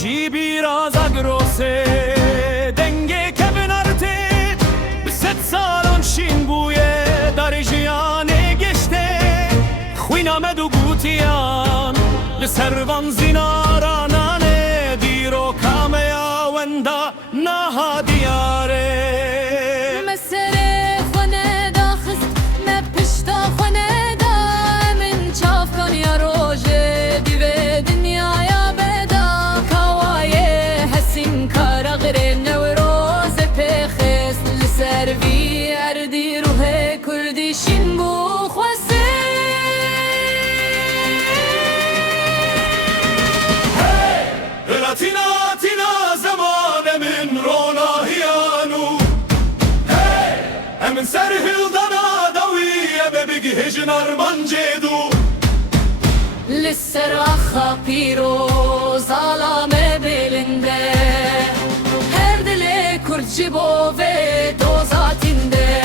جيبي رازق روسي دنگه کبن ارتید بست سالان شین بویه در جیانه گشته خوین آمد و گوتیان لسروان زینارانانه دیرو کامه یاونده نها دیاره تینا زمان من رونا هیانو من سر هلدنا دویه ببگی هجنار من جدو للسراخة پیروز علامه بلنده هر دل کرد جبو و دوزاتنده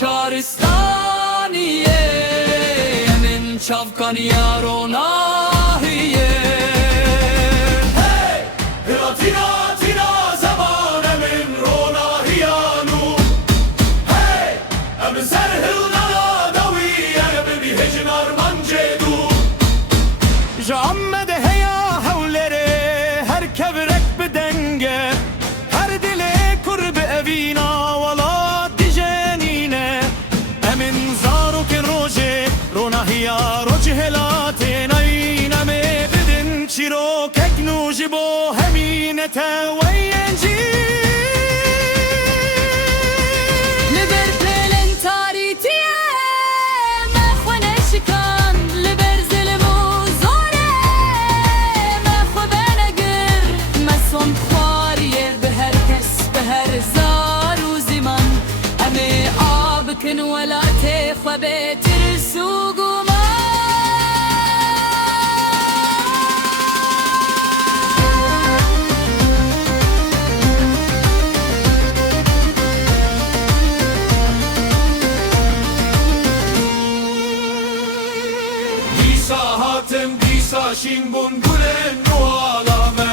شارستانیه من چافکان یارونا هیه تینا زمان من رونا هیانو من سر هلنا دویه ببی هجنار من جدو جامد هیا هولره هر کبرک بدنگه هر دل کرب اوینا ولا رونا روچ هلاتین اینمه بدن چی رو ککنو جبو همینه توینجی لبر پلن تاریتیه مخونه شکان لبر ظلمو زوره مخو بنگر مسون خواریه به هر کس به هر زار و زمان امه آب کن ولا تخوه بترسو شین بون گلن نو آلامه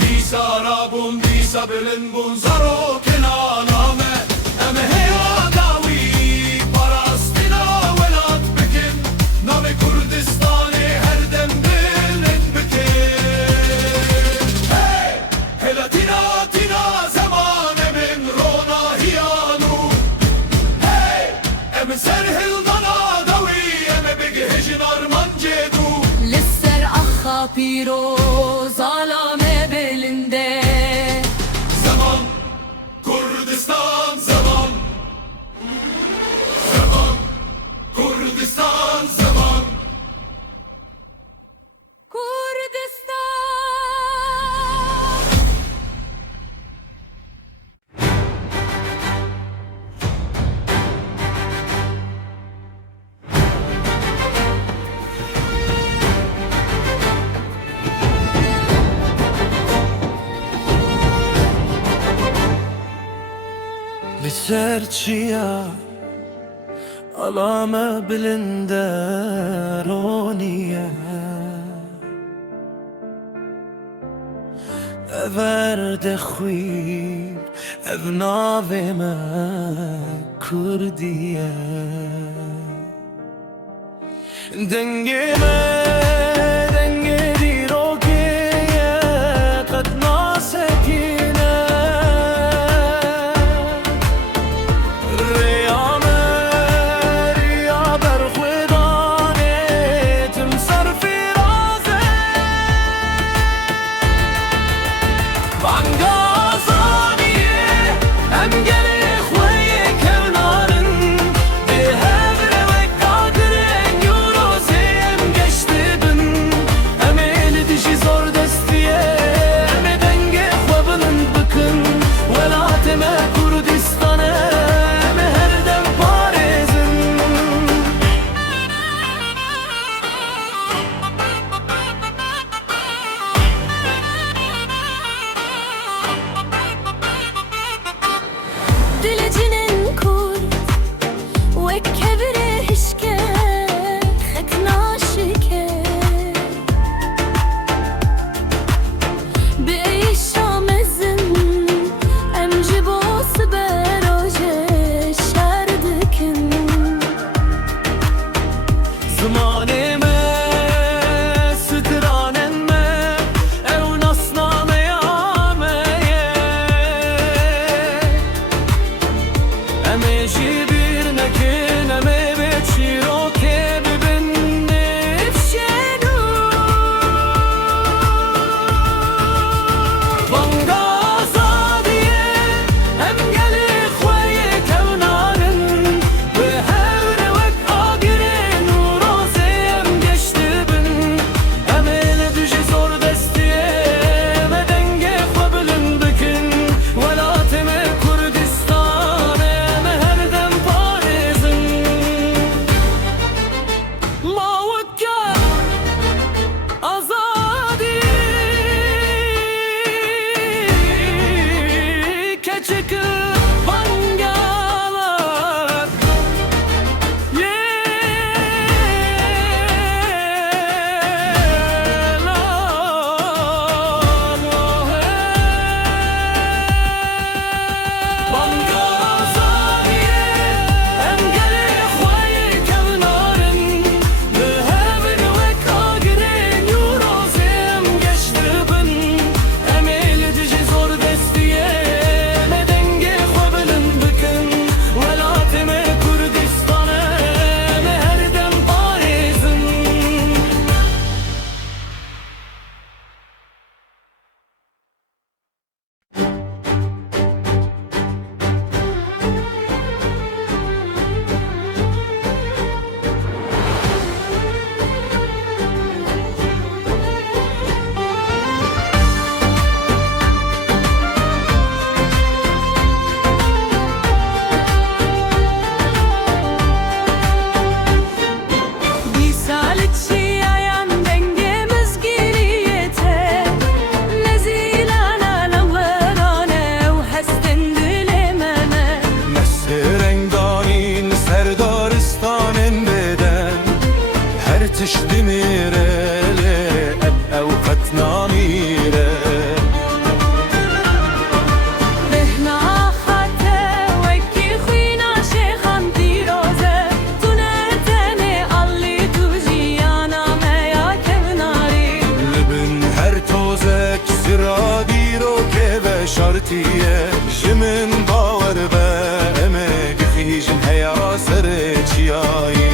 دیسا رابون دیسا بلن بون زارو کنالامه امه هیا داوی پاراستینا ولات بکن نام کردستانی هر دم بلن بکن هلا تینا زمان من رونا هیانو امه سر هلدانا داوی امه بگه هجنار من جدو پیروز علامه بلنده زمان کردستان زمان کردستان زمان لسرچیا علامه بلنده رونیه ورد خوین او ناوه ما کردیه دنگه دیرو که قد ناسکینه I'm getting away, Kevin Arden. They have it like God did. زماني ما سترانن ما او نصنا ميامه امي جبير نكن امي بتشيرو كي ببنفشنو بانغازاديه هم قلي خوي كونارن بهور وك آگرن و روزم گشتبن امل دجی زور دستیه مدنگ خوبلن بکن ولاتم کردستان مهردم پارزن ما وکا آزادی keçik bangalar تشدميرة أوقات ناميرة بهنا خاطر وكي خوينا شيخان ديروزة تونتني اللي توجيانا ما يا كبناري لبن هر توزك سرادي رو که بشارتیه جمن باور به امه گخیجن هیا سر چیایی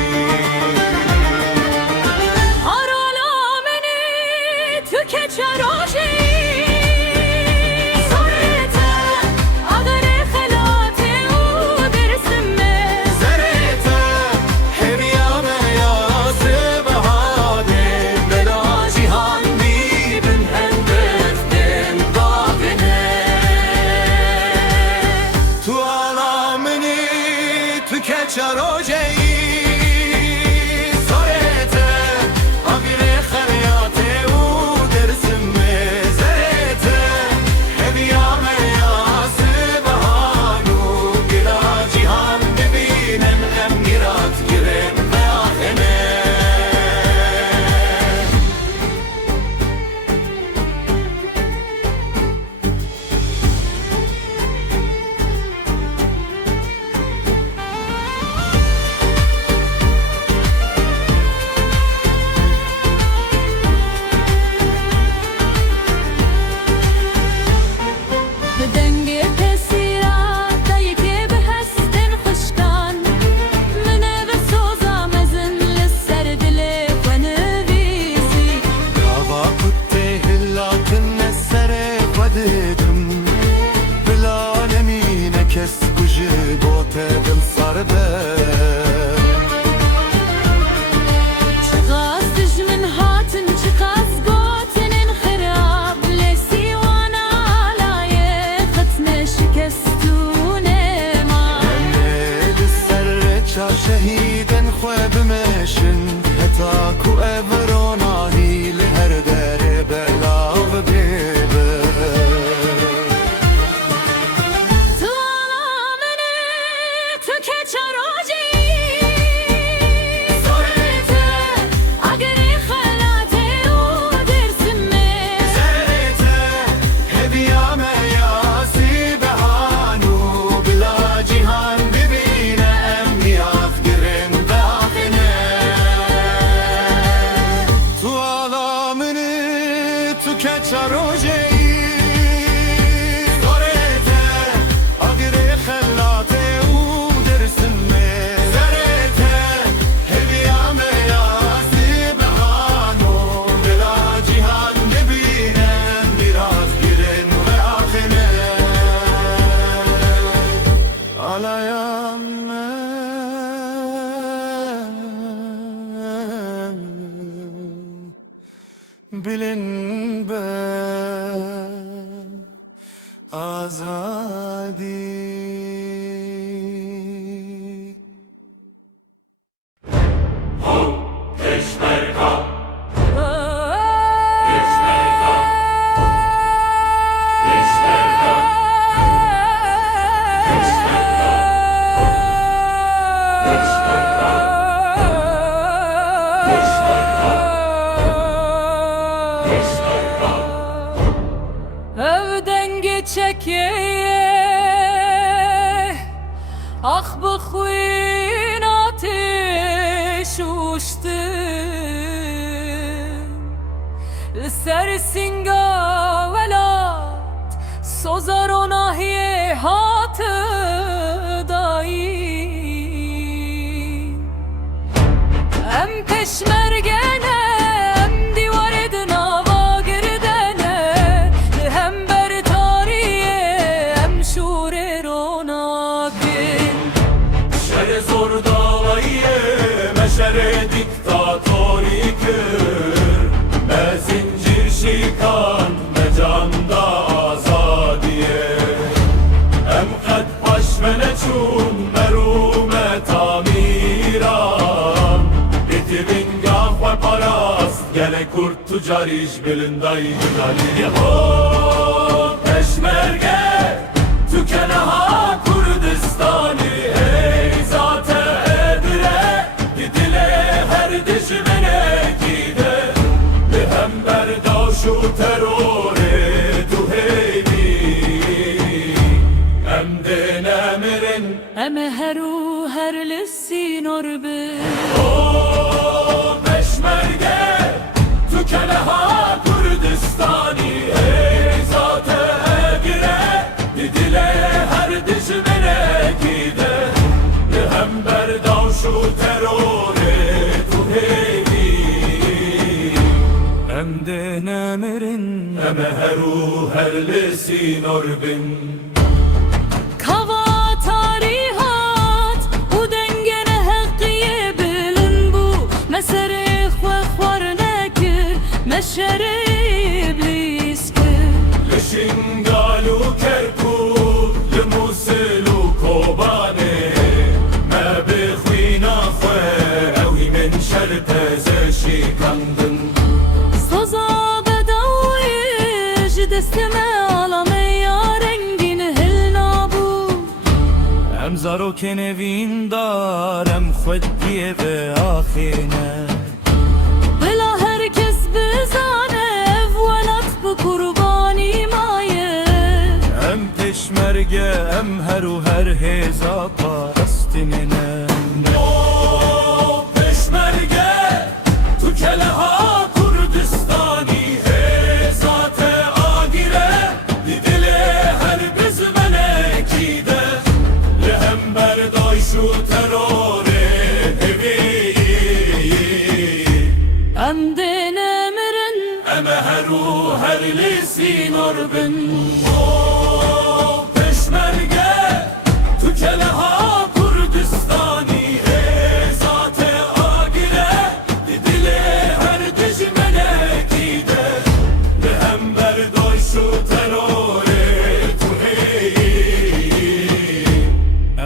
شهيدا خواب ماشن هتاكو افروناني لهر دار بلاغ بيبه bilin ben azadi. Evden geçek ah bu huyun ateş uçtu Sersin gavelat sozar ona hiye hatı daim Em peşmergene em divar edina vagirdene hem ber tariye em şure ronakin Şere zor dalayı meşere diktatori kır Me zincir şikan me canda azadiye Em qed baş me neçun merume tamiran Bitibin gaf ve parast gele kurt tucariş bilindayı gınali O peşmerge tükene ha Kurdistani ey zate edire Gidile her dişmene gide Bihem berdavşu terore du heybi Em din emirin em heru her lissin orbe o peşmerge Tükene ha Kurdistani ey zate edire Gidile her dişmene gide Bihem berdavşu terore du heybi Em de nemirin Eme heru her lisin orbin Kava tarihat bu dengene hakiye bilin bu Meserih ve khvar nekir meşeri iblis kir Lişingalu kerkut limusilu kobane Me bixwina xwe ewi min şerte zeşikandın Saza bedawiş destime alame ya rengin hilnabu Em zarokên evîn dar em xwediyê ve axîne Bila herkes bizane ev velat bu kurbani maye Em peşmerge em heru her hêza parastinine O peşmerge Tükele ha Kurdistani hey zate agire Didile her bizmene kide Lehem berday şu terore evi Em din emirin Eme heru her lisin orbin O peşmerge Tükele ha Kurdistani ey zate agire Didile her dişmene gide Lehem berday şu terore tu hey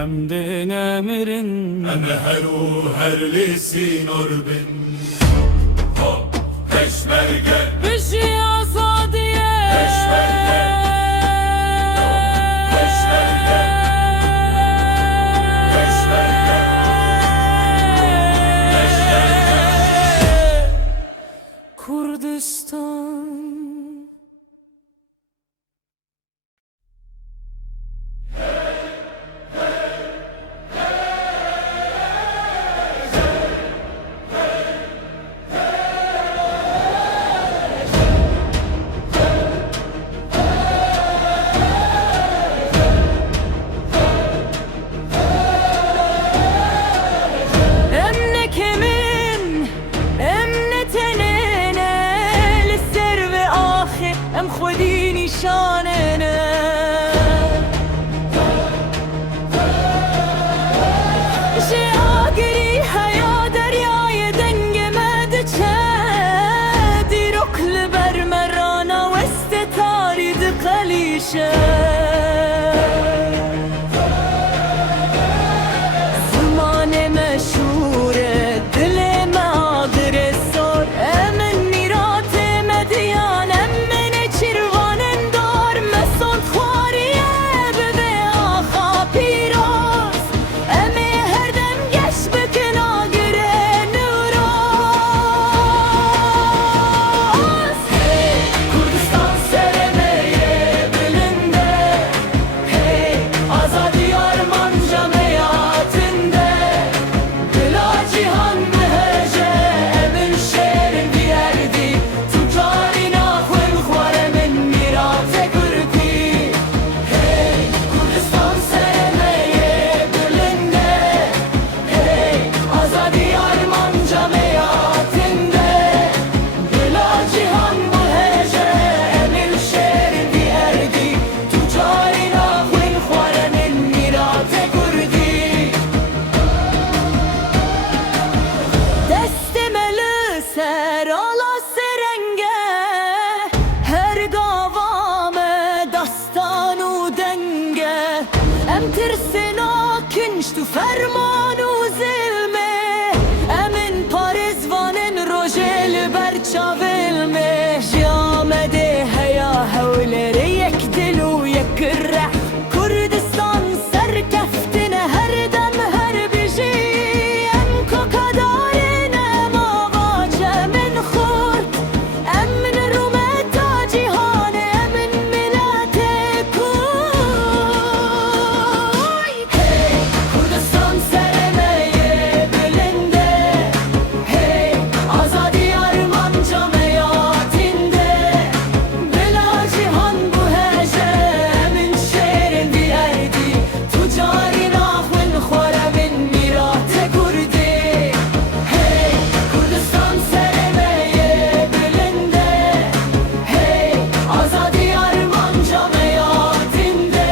Em de nemirin Eme heru her lisin orbin O peşmerge Bişi azadiye Peşmerge Peşmerge Peşmerge Kurdistan باشه زمان مشهوره دل مادر سر امن میرات مدیان امن چیروانن دار مسند خواریه به آخا پیراز امی هر دم گش بکنا گره نوراز کردستان سرمایه بلنده hey azadi arman camiatinde Bila cihan mehece emin şehrin diyerdi Tutarina khul khware min mirate kurdi hey Kurdistan sermaye bülünde hey azadi arman camiatinde Bila cihan mehece emin şehrin diyerdi Tutarina khul khware min mirate kurdi دستمل سر آلا سرنگه هر گاوام داستان و دنگه ام ترسنا کنش تو فرمان و ظلمه امن پارزوانن روژل برچاولمه جامده هیا هولره یک دل و یک ره کردستان سرکفتن هر دم هر بیجی ام کوکادارن ام آواجه من خورد امن رومه تا جیهان امن ملت کوی hey Kurdistan sermaye bülünde hey azadi arman camiatinde Bila cihan bu hece min şehrin diyerdi Tucarina khun khwara min mirate kurdi hey Kurdistan sermaye bülünde hey azadi arman camiatinde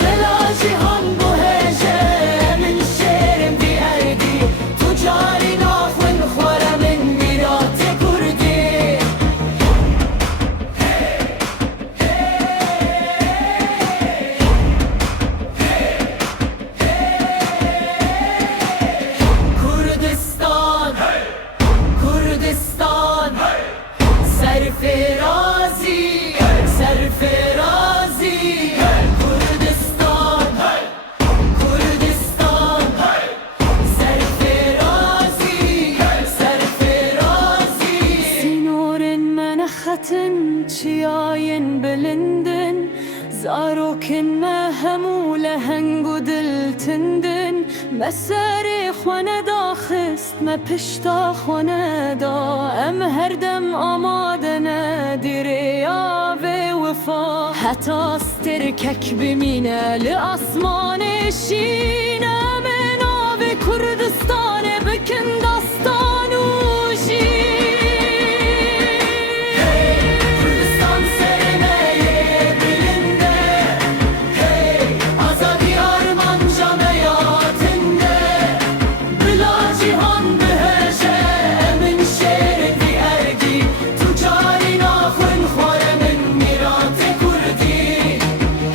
Bila cihan bu hece min şehrin diyerdi Tucarina khun khwara min mirate kurdi Kurdistan Kurdistan Serferazi Serferazi Kurdistan Kurdistan Serferazi Serferazi Sinorin منختن چیاین بلندن زاروکن ما همو لهنگ و دلتندن مسار خونه دا خست ما پشتا خونه دا ام هر دم آماده ندیر یا به وفا حتی استرکک بمینه لآسمان شینه من آب کردستان بکن داستان و Kurdistan sermaye bülünde hey azadi arman camiatinde Bila cihan behece emin şehrin diyerdi Tucarina khun khware min mirate kurdi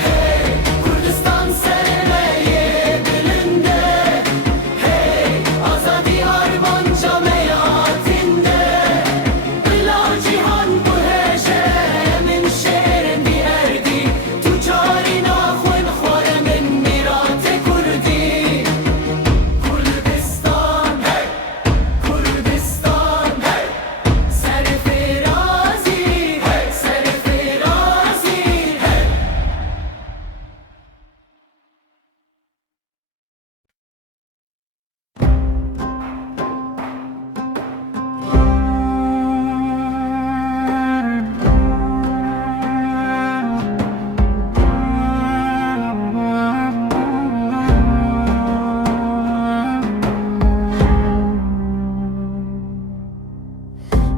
hey Kurdistan sermaye bülünde hey azadi arman camiatinde Bila cihan bu hece min şehrin diyerdi Tucarina khun khware min mirate kurdi Kurdistan hey Kurdistan hey Serferazi hey Serferazi hey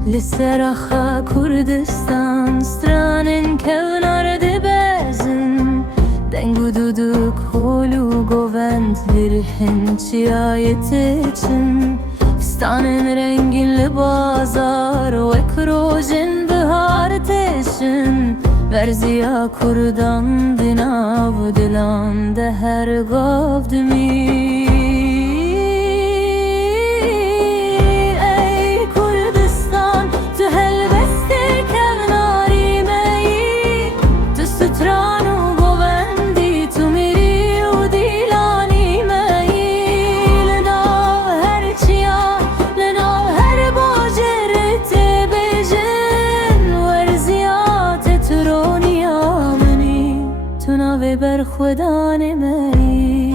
لسرخا کردستان سترانن کنار دبزن دنگو دودوک هولو گوند لرهن چیایتچن ستانن رنگین لبازار و کروجن بهار تشن ورزیا کردان دناو دلان ده هر گفت می ای کردستان تو هلبسته کناری می تو ستران و گوندی تو میری و دیلانی می لناو هر چیا لناو هر باجرت بجن ورزیات ترونیا منی تو ناوی بر خودان می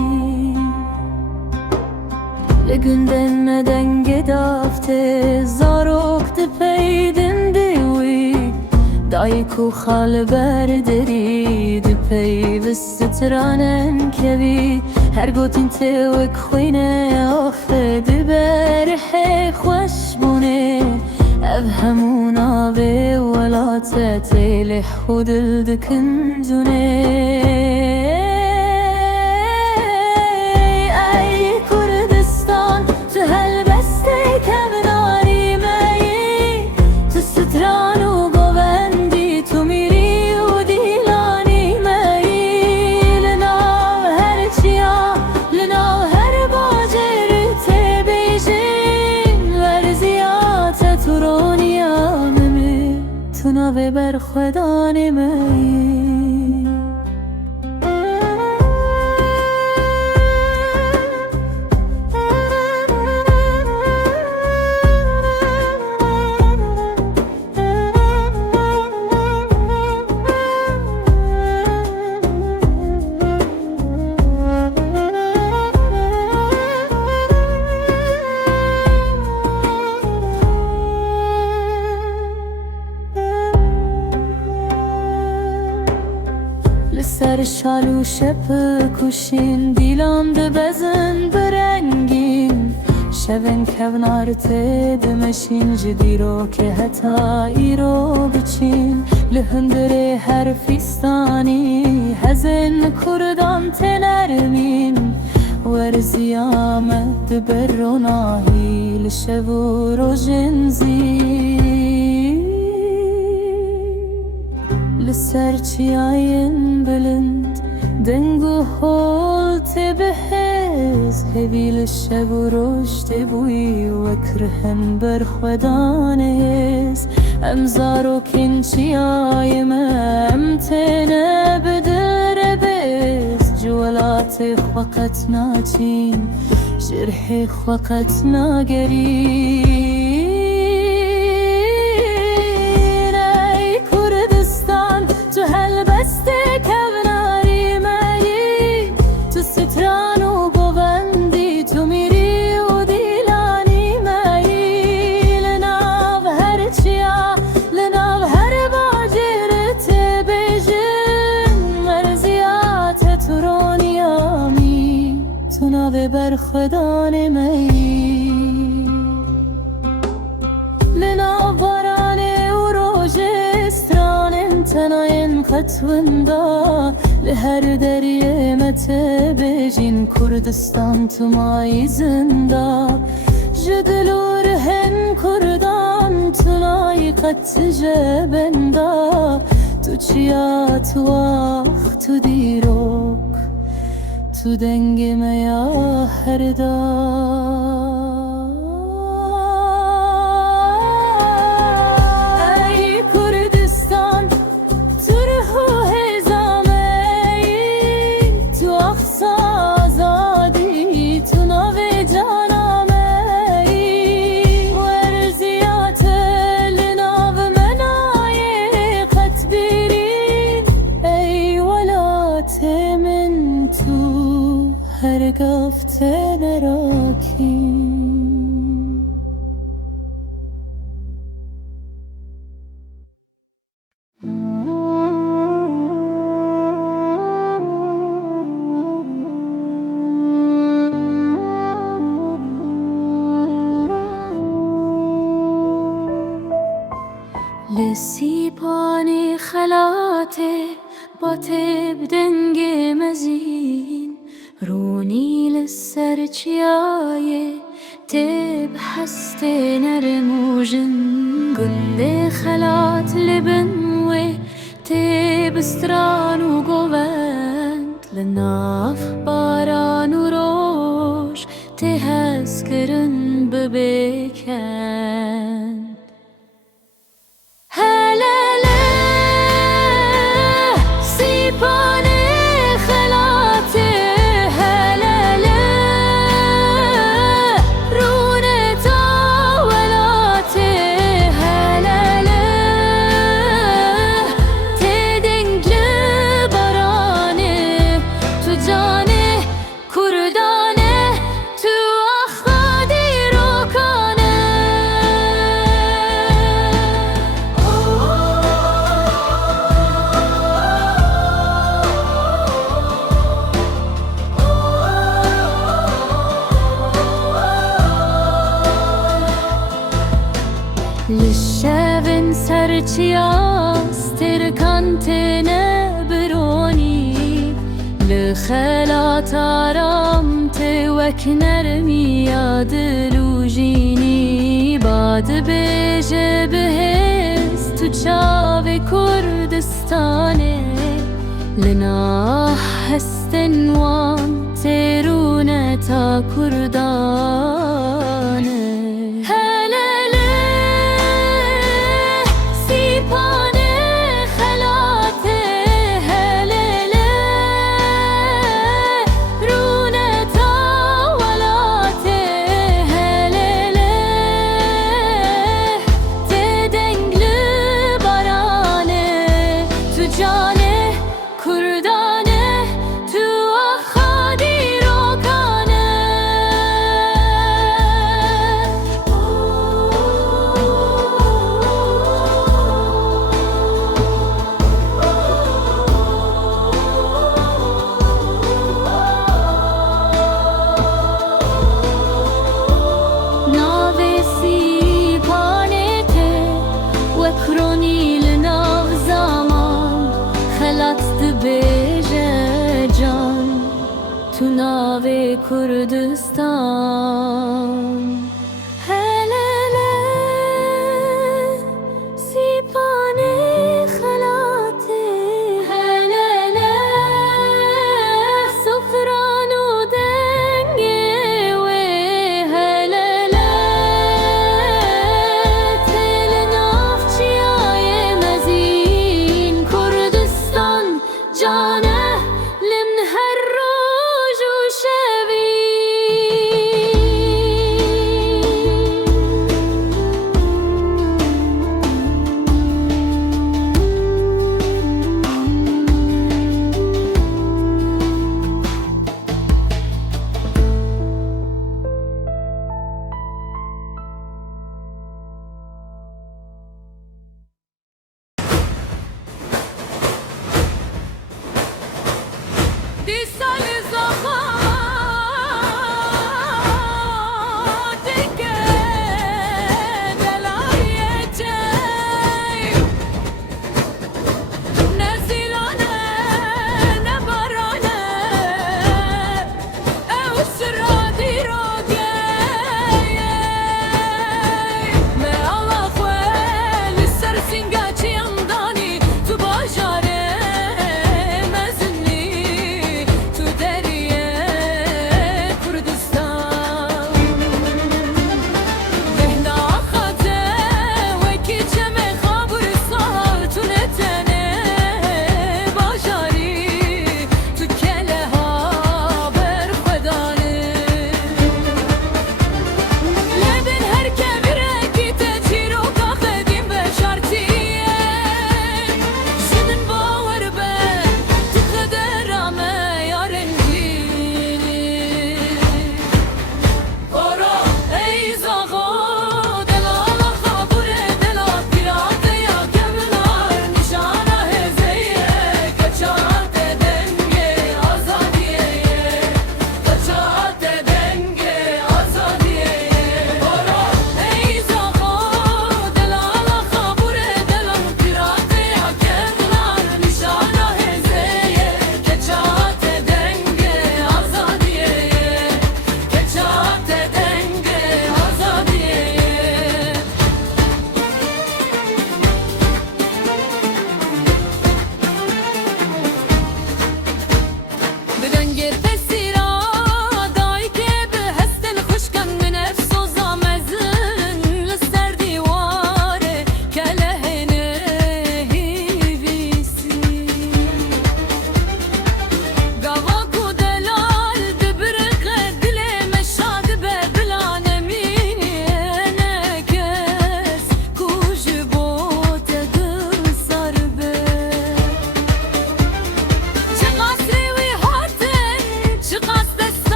لگندن مدنگ دافته زاروکت پیدن دیوی دایکو خال بردرید پی بسترانن کبی هر گوتین توک خوینه آخه دبرح خوش بونه او همونا به ولات تیلح خودل دکن دونه ای کردستان تو هلبسته کناری می تو ستران و گوندی تو میری و دیلانی می لناو هر چیا لناو هر باجرت بیجین ورزیات ترونیا می تو ناوی بر خودان می لسر شالو شب کشین دیلان ده بزن برنگین شبن کونار دمشین جدی رو که حتا ایرو بچین لهندر هر فیستانی هزن کردان تنرمین ورزی آمد بروناهی لشب و روژنزی لسر چیاین بلند دنگو هولت بهز هبیل شب و رشد بوی وکرهن بر خودانهز امزارو کن چیایم امتنه بدر بز جولات خوقت ناچین جرح خوقت ناگری تو هلبسته کناری می تو ستران و گوندی تو میری و دیلانی می لناو هر چیا لناو هر باجرت بیجن ورزیات ترونیا می تو ناوی بر خودان می لناو بارانه و روژستران تناین خطوندا لهر دریه مته بجین کردستان تو مای زندا جدلور هن کردان تو نای قط جبندا تو چیا تو آخ تو دیروک تو دنگ میا هر دا هر گفته نراکی لسیپانی خلاته با تب دنگ مزین رونی لسر چیای تب هست نرموجن گل خلات لبن و تب بستران و گوند لناف باران و روش تهز کرن ببکن هلاله سیپان خلاته هلاله رونه تاولاته هلاله تدنگ برانه تو جانه کردانه تو اخادی روکانه للشافن سرچیاس ترکانتنه برونی لخلات آرام توک نرمی دلوجینی باد بیجه بهز تو چاو کردستانه لنا هستن وان ترونه تا کردانه هلاله سیپان خلاته هلاله رونه تاولاته هلاله تدنگ بارانه تو جانه کردانه تو اخادی روکانه ناوی سیپانه ته وکرونی لناو زمان خلات دبیجه جان تو ناوی کردستان هلاله سیپانه خلاته هلاله سفران و دنگه و هلاله تل نافچیای مزین کردستان جانه لمن هر روز و شبی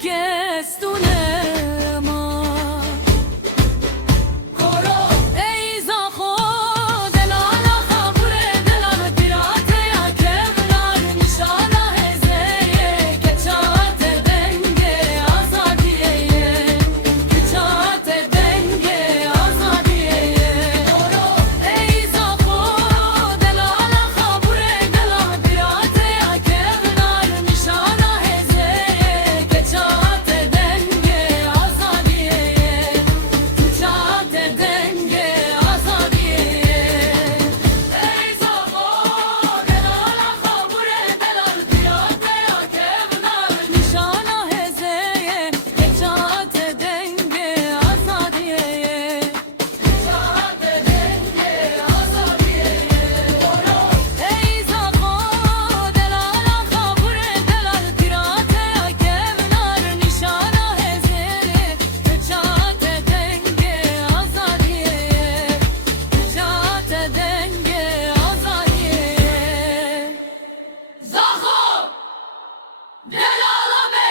کستونه ما ای زاخو دلالا خبره دلال پیراته یا کمنار نشانه هزیه که چات دنگه آزادیه که چات دنگه آزادیه ای زاخو دلالا خبره دلال پیراته یا کمنار نشانه هزیه که چات دنگه آزادیه که چات دنگه آزادیه ای زاخو دلالا خبره دلال پیراته یا کمنار نشانه هزیه که چات دنگه آزادیه چات دنگه آزادیه ای زاخو دلالا خبره دلال پیراته یا کمنار نشانه هزیه که چات دنگه آزادیه چات دنگه آزادیه زاخو دلالا به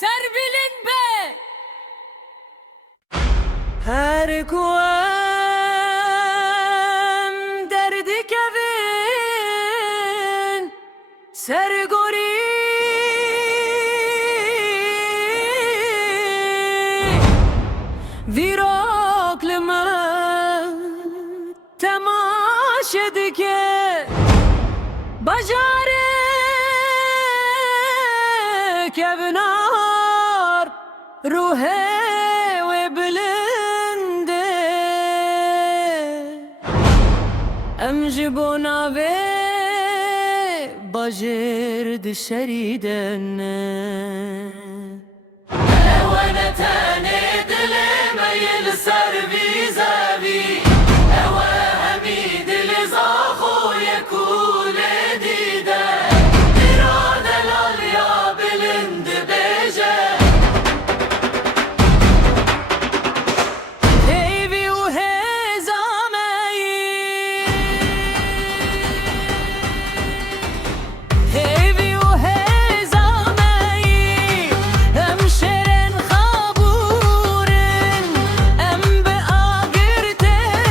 سر bilin be هر کوام دردی کبین سرگوری ویراکل من تماشد که بجاره کبنار روحه و بلنده ام جبونا و باجرد شریدنه وانا تاني دلي ميل سر بيزابي اوا حميد اللي زاخو يكون ديدا إرادة لاليا بلند بيجا هيبي وهزامي هيبي وهزامي امشرن خابورن ام بآقرتن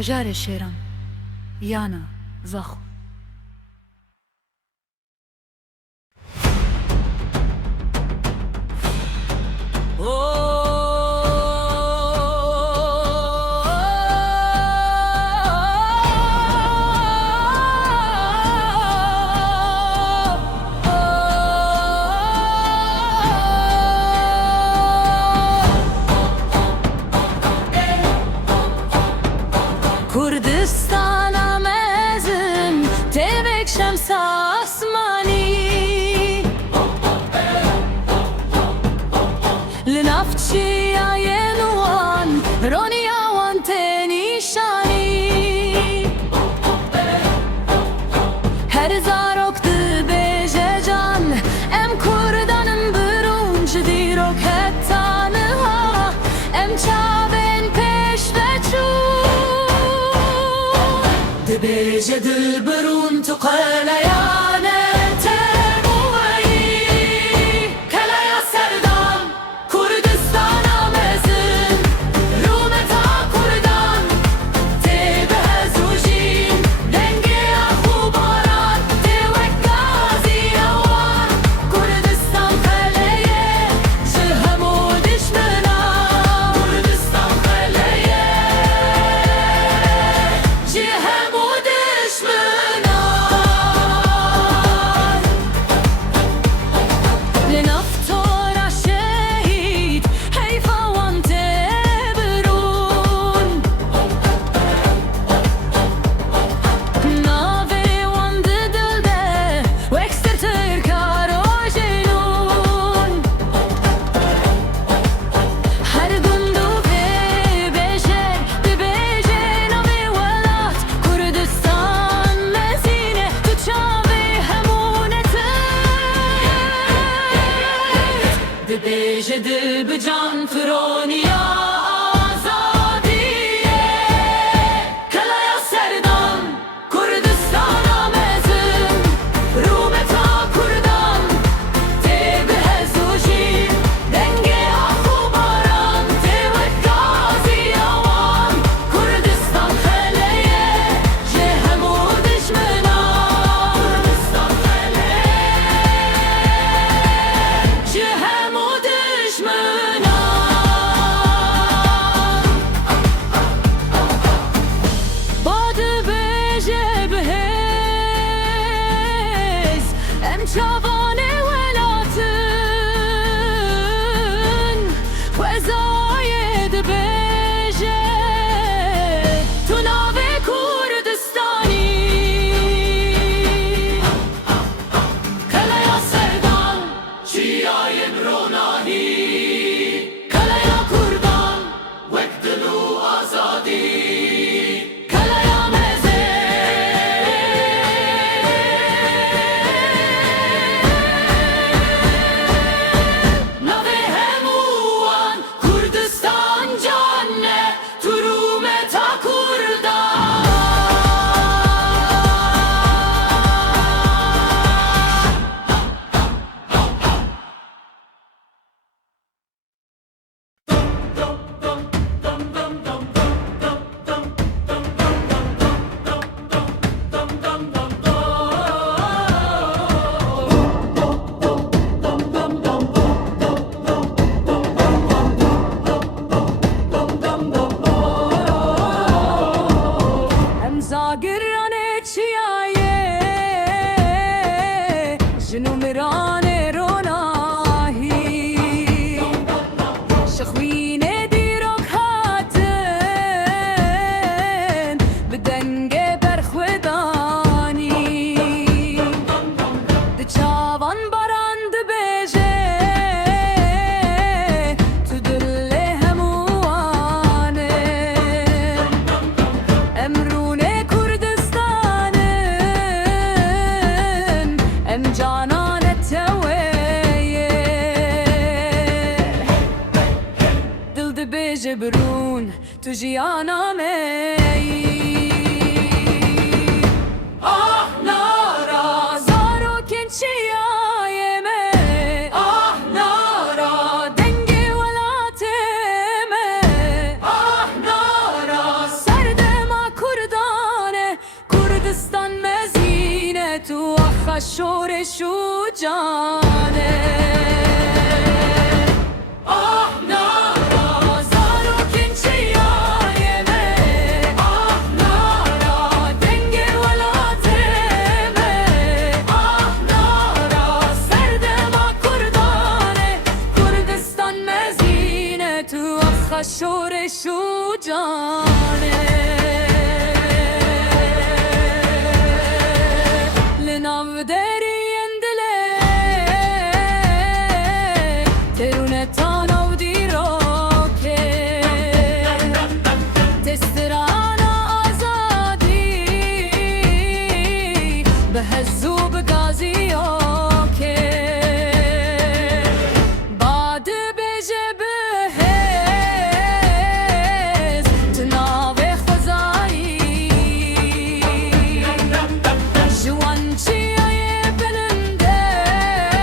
باجار شیران یانا زخو Kürdistan'a mezim tevek şems asmani Linafçiya yenuan roniya wan tenişani Her zarok beje can em kurdanın burun jdirok hetanha em çaven peş ve çu دبيجة البرون تقال يا نتموي كلا يا سردان كردستان مزن رومتا كردان تبه زوجين دنگي أخو باران توك غازي أوان كردستان خليه شهمو دشمنا كردستان خليه شهمو دبيجة دبجان فرونيا آزادية كلا يا سردان كردستان مزن رومتا كردان تبه زوجين دنگي أخو باران توك غازي أوان كردستان خليه جهمو دشمنا كردستان خليه جهمو شافاني ولاتن وزايد بيجي تنافي كردستاني كلا يا سردان شيا يمروناني كلا يا كردان وقتلو آزادي كلا يا جنومران روناهی شخوین دیروک هاتن بدنگ برخودانی دچاوان برند بیجه تو دل هموانه امرون کردستان ام جانان تویه دل دبیجه برون تو جیانا می آه نارا زارو کنچیای می آه نارا دنگی ولات می آه نارا سردما شورش و جانه آه نارا زارو کنچیای من آه نارا دنگ ولاتم آه نارا سردم کردانه کردستان مزینه تو آخ شورش و جانه لناو دری اندله ترونه تانو دیروکه تسترانا آزادی به هزو بگازی اوکه باد بجه بهز تناو خزایی جوان چیای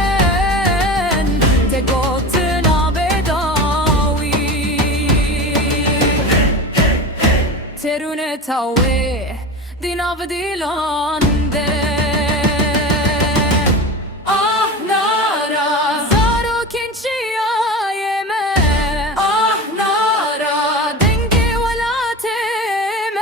بلندن تگوتنا بداوی ترونه تاوی دیناو دیلانده آه نارا زارو کنچیای من آه نارا دنگی ولاتم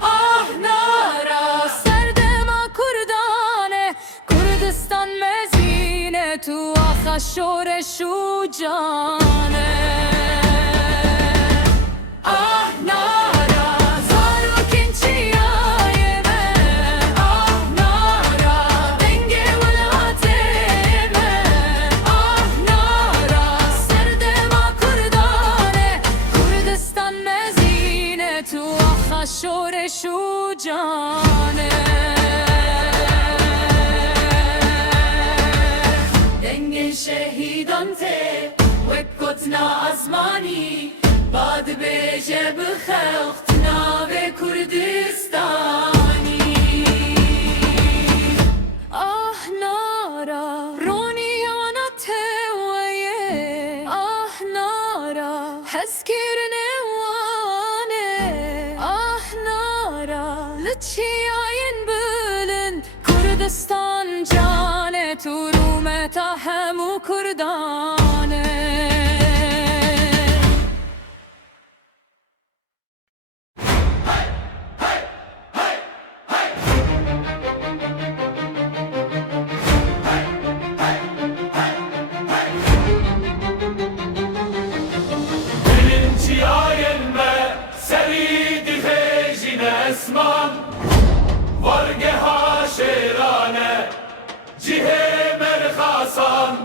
آه نارا سردم کردانه کردستان مزینه تو آخ شورش و جانه آه نارا زارو کنچیای من آه نارا دنگی ولاتم آه نارا سردم کردانه کردستان مزینه تو آخ شورش و جانه دنگ شهیدان ته وکتنا آسمانی باد بیجه بخلقتنا به کردستانی آه نارا رونیانا تویه آه نارا حس کرنه وانه آه نارا لچیاین بلند کردستان جانه تو رومتا همو کردانه Birinci ayinme seridi hecine esman Vargeha şerane cihe merhasan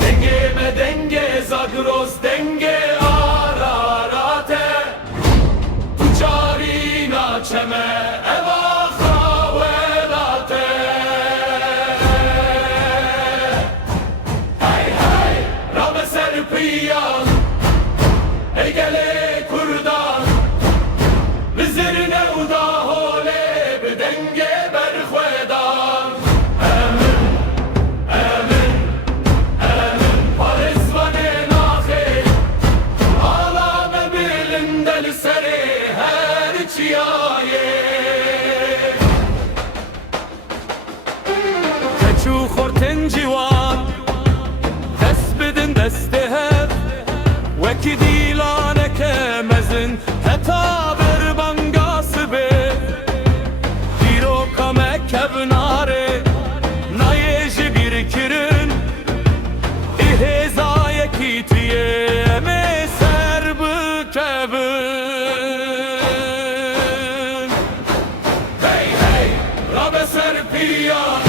Denge me denge zagros denge ararate Tucarina çeme eva havelate Hey hey rame serpiyan Ey gele kurdan Bizirine udahole Bedenge berkhwedan Emin, emin, emin Parisvane nahe Alame bilindel seri Her çiyaye Keçu خورتن جوان دست بدن دست هف وکی دیلانک مزن هتا بربنگاس به دیرو کمک بناره نایج bir kirin ihezای کیتیه مسر بکبن Hey hey Rabe serpiyan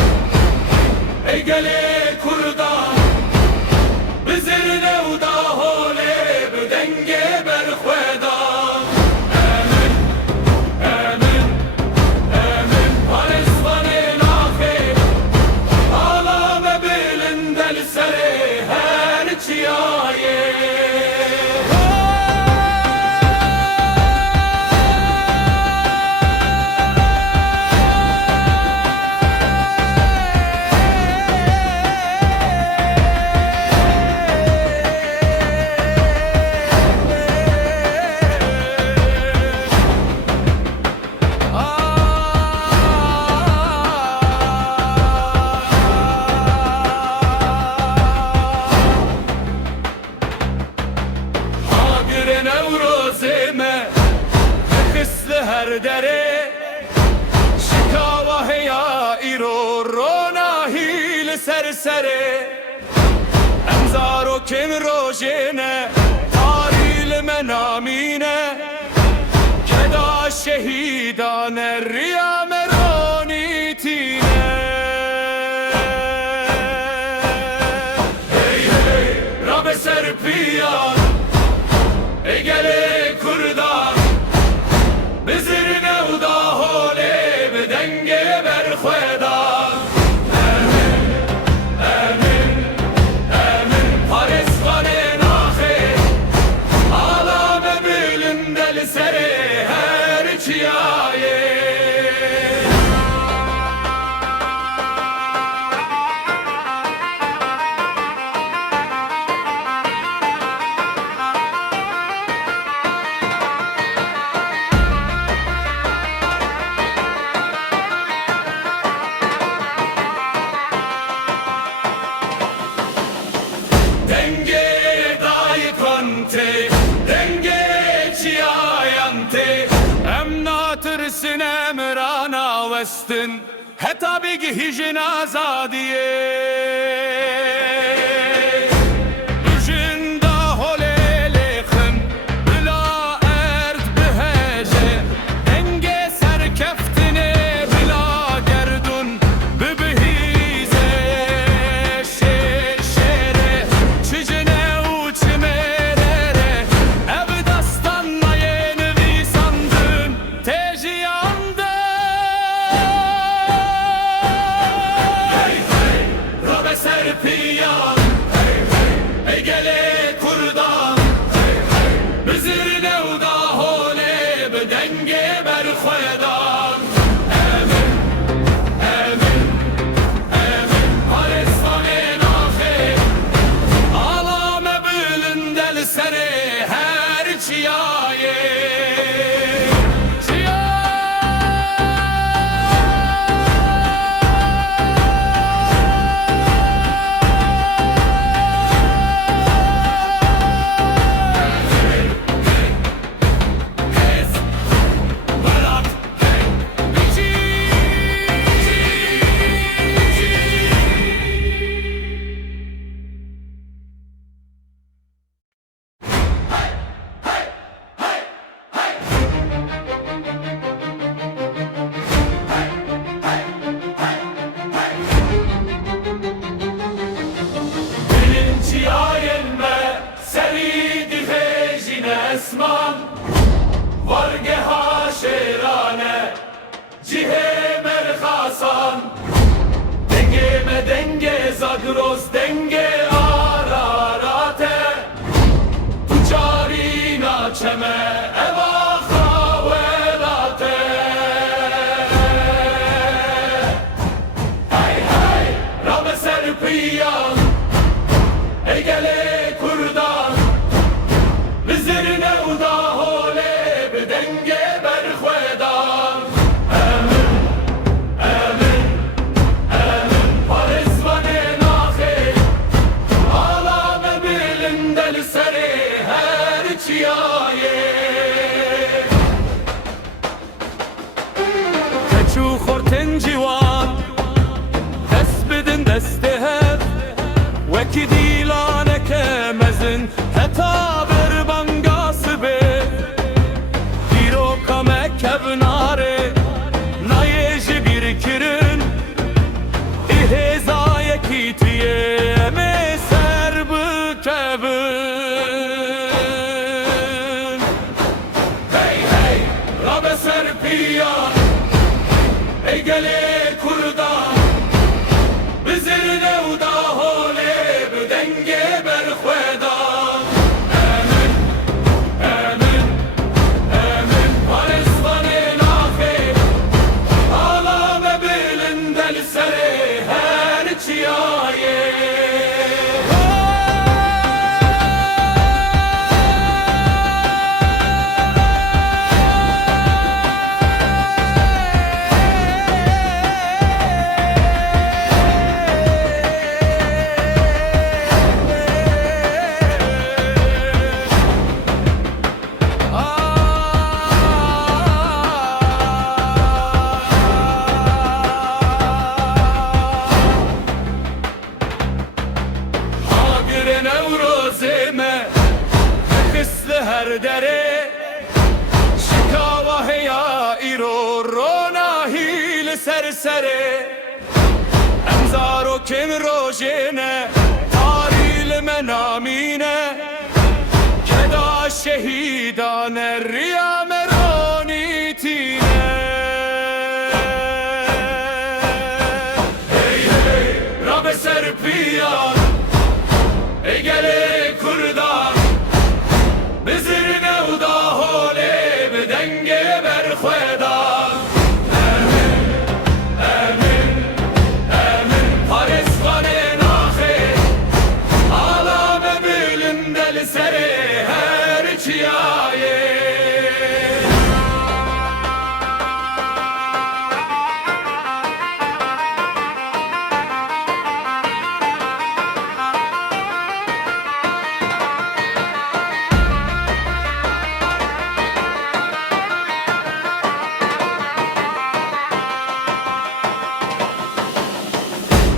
Ey gele kurdan Bizirine udahole Bedenge berkhwedan Emin, emin, emin Parisvane nahe Alame bilindel seri Her çiyaye دره شکاوه هیا ایرو رونا هیل سره امزارو کن روژنه تاریل منامینه کدا شهیدان ریا مرانی تینه هی هی رب سرپیان ای گله کردان بزرنه و دا حوله بدنگه برخویدان امین امین امین پارسخانه ناخه آلام بلندل سره هر چیایه Emrana westin heta big hijin azadiye Ujin da holelekhim bila erd biheje Denge serkeftine bila gerdun bibihize Şere çicine uçmerere ev dastanla yeni vi sandın teji serpiyan ey gele kurdan bizirne u da hole bedenge berxwedan amin amin amin parisane naxe alame bilindel sere her çiyaye اسمان وارگها شیرانه جیه مرخاسان دنگه مدنگه زاگروز دنگه آراراته تجاری ناچمه اوا خاولاته هی هی رام سرپیان ای گله کردان بزرنه و دا حوله بدنگه برخویدان امین امین امین پارسوانه ناخه آلام بلندل سره هر چیایه کچو خورتن جوان دست بدن دسته هف وکی دیلانه که مزن هتا بربنگاس به دیرو کمه کبناره نایجی bir kirin ihezaya kitiye meser bu kevin hey hey rabe serpiyan ey gele kurdan bizirne u da hole bedenge berxwedan amin amin amin parisvane naxe alame bilindel sere her çiyaye her dere Şikava heya iro rona hil sersere Emzaro kin rojene taril menamine Keda şehidane riya meroni tine Hey hey Rabbe serpiyan Egele kurdan Bizirne uda hole bedenge berkhwedan Amin, amin, amin Paris vane nahe Alame bilindel sere her çiyaye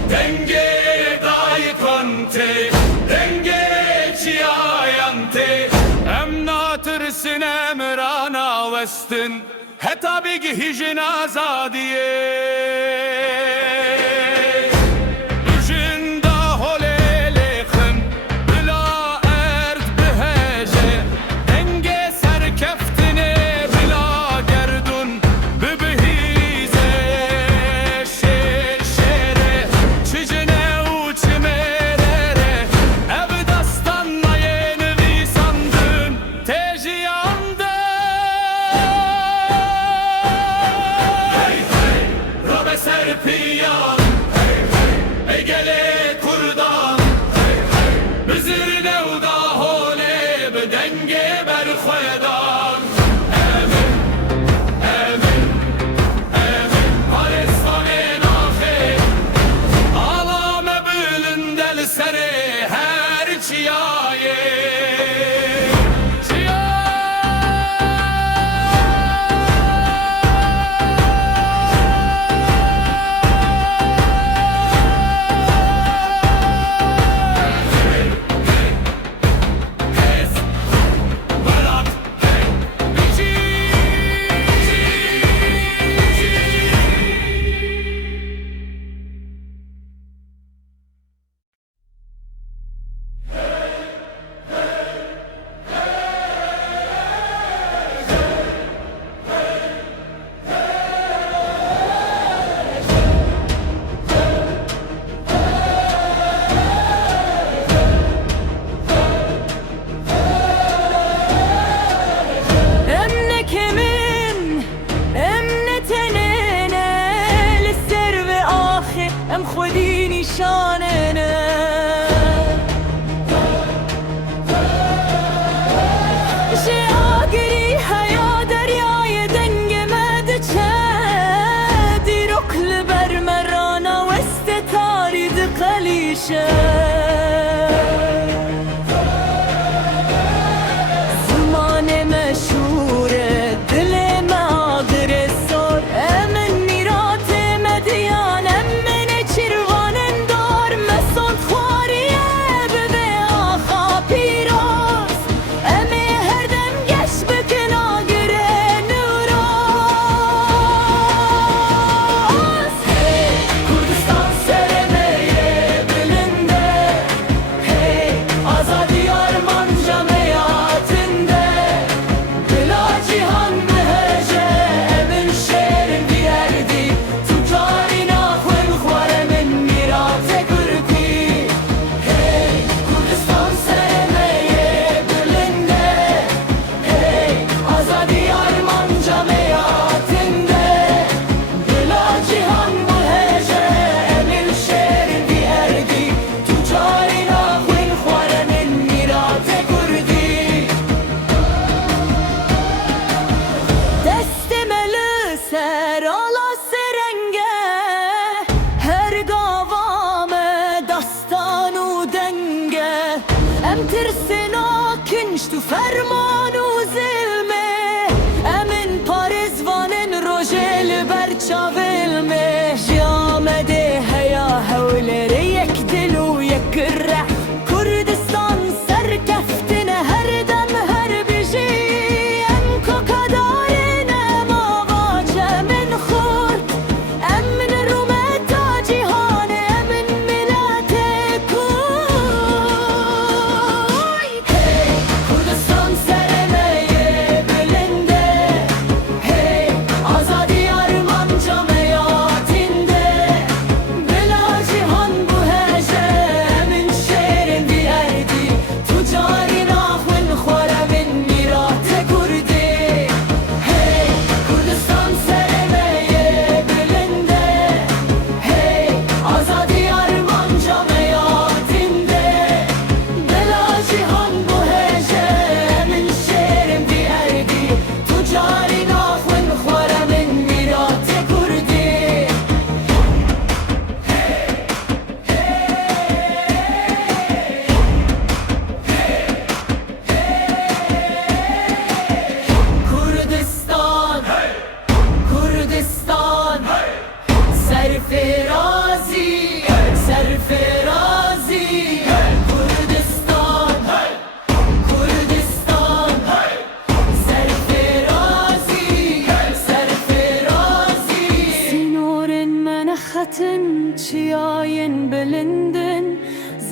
Denge dayıkante, denge çiyayante Emnatır sinemrana vestin Hetabig hijin azadiye Üjinda holelekhin Bila erd bihece Denge serkeftine bila gerdun Bibihize şer şere Çicine uçmerere Ev dastanla yeni vi sandın Tejiyanda Hey hey Rabbe serpiyan Hey hey Egele kurdan Hey hey Bizirne uda hole bedenge berkhwedan Amin, amin, amin Paris vane nahe Alame bilindel sere her çiyaye Emne kemin emne tenene Lisser ve ahi em khudi nişanene Agri haya deryaya dengemede Dirok liber merana veste tarid kalişe Zmane meşhure dileme agre sor Emin mirate medyan emmene çirvanen dar Mesod khwariye bebe ağa piroz Eme her dem geç bikin agre nuroz Hey Kurdistan seremeye bilinde Hey azadi armanca meyatinde Bila cihan mühece emin şerin diyerdi Tutarina khwen khwaremin mirate kırki Hey Kurdistan seremeye bilinde Hey azadi armanca meyatinde Bila cihan mühece emin şerin diyerdi Tutarina khwen khwaremin mirate kırki Destemeli ser ala serenge Her gavame dastanu denge Em tirsina kinç tu fermanu zilme Emin parizvanin rojel berçavilme Jamede heya hevleri yek dilu yek reh Kurdistan serkeftine her dem her bir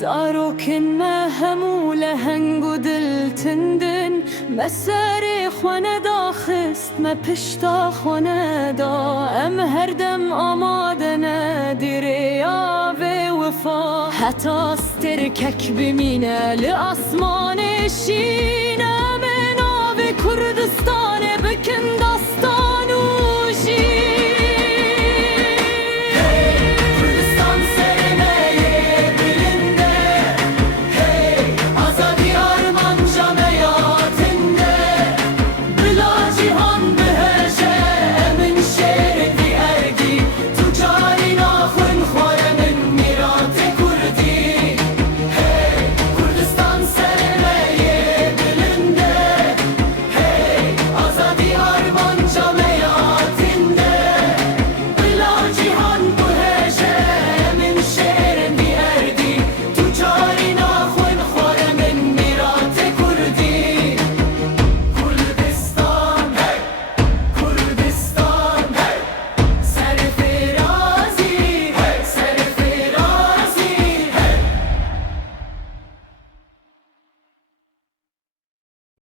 زاروكن ما همو لهنگ و دل تندن مساری خونه دا خست ما پشتا خونه دا ام هر دم آماده ندیره آوه وفا حتی استرکک بمینه لآسمان شینه